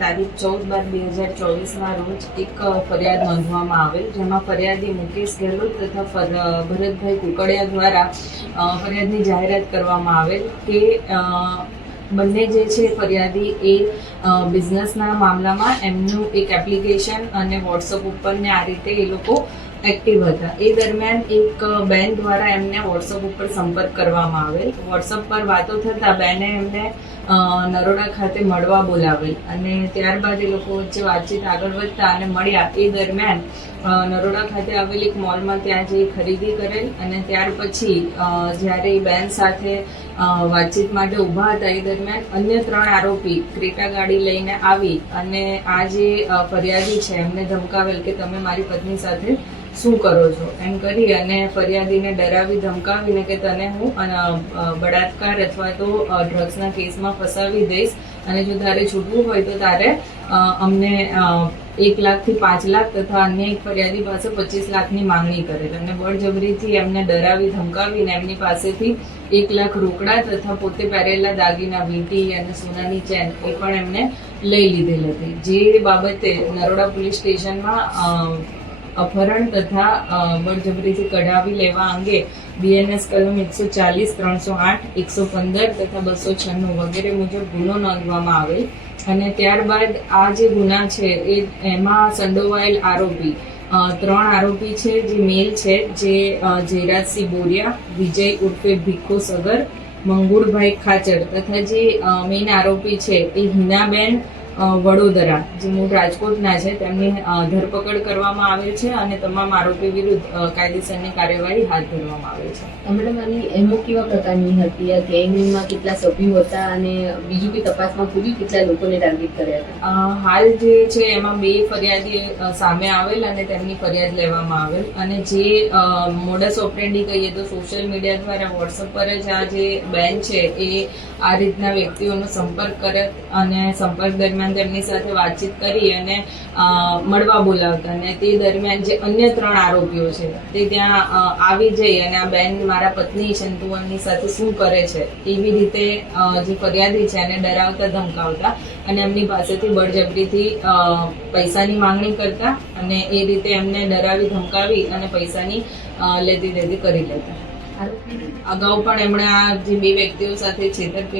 તારીખ ચૌદ બાર બે હજાર ચોવીસના રોજ એક ફરિયાદ નોંધવામાં આવેલ, જેમાં ફરિયાદી મુકેશ ગેહલોત તથા ભરતભાઈ કુકડિયા દ્વારા ફરિયાદની જાહેરાત કરવામાં આવેલ. કે બંને જે છે ફરિયાદી એ બિઝનેસના મામલામાં એમનું એક એપ્લિકેશન અને વોટ્સઅપ ઉપર ને આ રીતે એ લોકો એક્ટિવ હતા. એ દરમિયાન એક બેન દ્વારા એમને વોટ્સઅપ ઉપર સંપર્ક કરવામાં આવેલ. વોટ્સઅપ પર વાતો થતાં બેને એમને નરોડા ખાતે મળવા બોલાવેલ અને ત્યારબાદ એ લોકો વચ્ચે વાતચીત આગળ વધતા અને મળ્યા. એ દરમિયાન નરોડા ખાતે આવેલ એક મોલમાં ત્યાં જઈ ખરીદી કરેલ અને ત્યાર પછી જ્યારે એ બેન સાથે વાતચીત માટે ઊભા હતા, એ દરમિયાન અન્ય ત્રણ આરોપી ક્રેટા ગાડી લઈને આવી અને આ જે ફરિયાદી છે, એમને ધમકાવેલ કે તમે મારી પત્ની સાથે શું કરો છો? એમ કરી અને ફરિયાદીને ડરાવી, ધમકાવીને કે તને હું બળાત્કાર અથવા તો ડ્રગ્સના કેસમાં ફસાવી દઈશ અને જો તારે છૂટવું હોય તો તારે અમને એક લાખથી પાંચ લાખ તથા અન્ય એક ફરિયાદી પાસે પચીસ લાખની માંગણી કરેલ અને બળજબરીથી એમને ડરાવી, ધમકાવીને એમની પાસેથી એક લાખ રોકડા તથા પોતે પહેરેલા દાગીના, વીંટી અને સોનાની ચેન એ પણ એમને લઈ લીધેલ હતી. જે બાબતે નરોડા પોલીસ સ્ટેશનમાં અપહરણ તથા બળજબરીથી કઢાવી લેવા અંગે બીએનએસ કલમ એકસો ચાલીસ, ત્રણસો આઠ, એકસો પંદર તથા બસો છન્નું વગેરે મુજબ ગુનો નોંધવામાં આવેલ. અને ત્યારબાદ આ જે ગુના છે, એ એમાં સંડોવાયેલ આરોપી ત્રણ આરોપી છે, જે મેલ છે, જે જયરાજસિંહ બોરિયા, વિજય ઉર્ફે ભીખો સગર મંગુળભાઈ ખાચર તથા જે મેઇન આરોપી છે, એ હિનાબેન વડોદરા જે મૂળ રાજકોટના છે તેમની ધરપકડ કરવામાં આવેલ છે અને તમામ આરોપી વિરુદ્ધ કાયદેસરની કાર્યવાહી હાથ ધરવામાં આવેલ છે. મેડમ આની એમો કેવા પ્રકારની હતી? આ ગેંગમાં કેટલા સભ્યો હતા અને બીજું કોઈ તપાસમાં ખુલ્યું કેટલા લોકોને ટાર્ગેટ કર્યા હતા? હાલ જે છે એમાં બે ફરિયાદી સામે આવેલ અને તેમની ફરિયાદ લેવામાં આવેલ. અને જે મોડસ ઓપરેન્ડી કહીએ તો સોશિયલ મીડિયા દ્વારા વોટ્સઅપ પર જ આ જે બેન છે એ આ રીતના વ્યક્તિઓનો સંપર્ક કરે અને સંપર્ક દરમિયાન તેમની સાથે વાતચીત કરી અને મળવા બોલાવતા અને તે દરમિયાન જે અન્ય ત્રણ આરોપીઓ છે તે ત્યાં આવી જઈ અને આ બેન મારા પત્ની શંતુવનની સાથે શું કરે છે એવી રીતે જે ફરિયાદી છે એને ડરાવતા ધમકાવતા અને એમની પાસેથી બળજબરીથી પૈસાની માંગણી કરતા અને એ રીતે એમને ડરાવી ધમકાવી અને પૈસાની લેતી લેતી દેતી કરી લેતા. અગાઉ પણ એમણે આ જે બે વ્યક્તિઓ સાથે છેતરપિંડી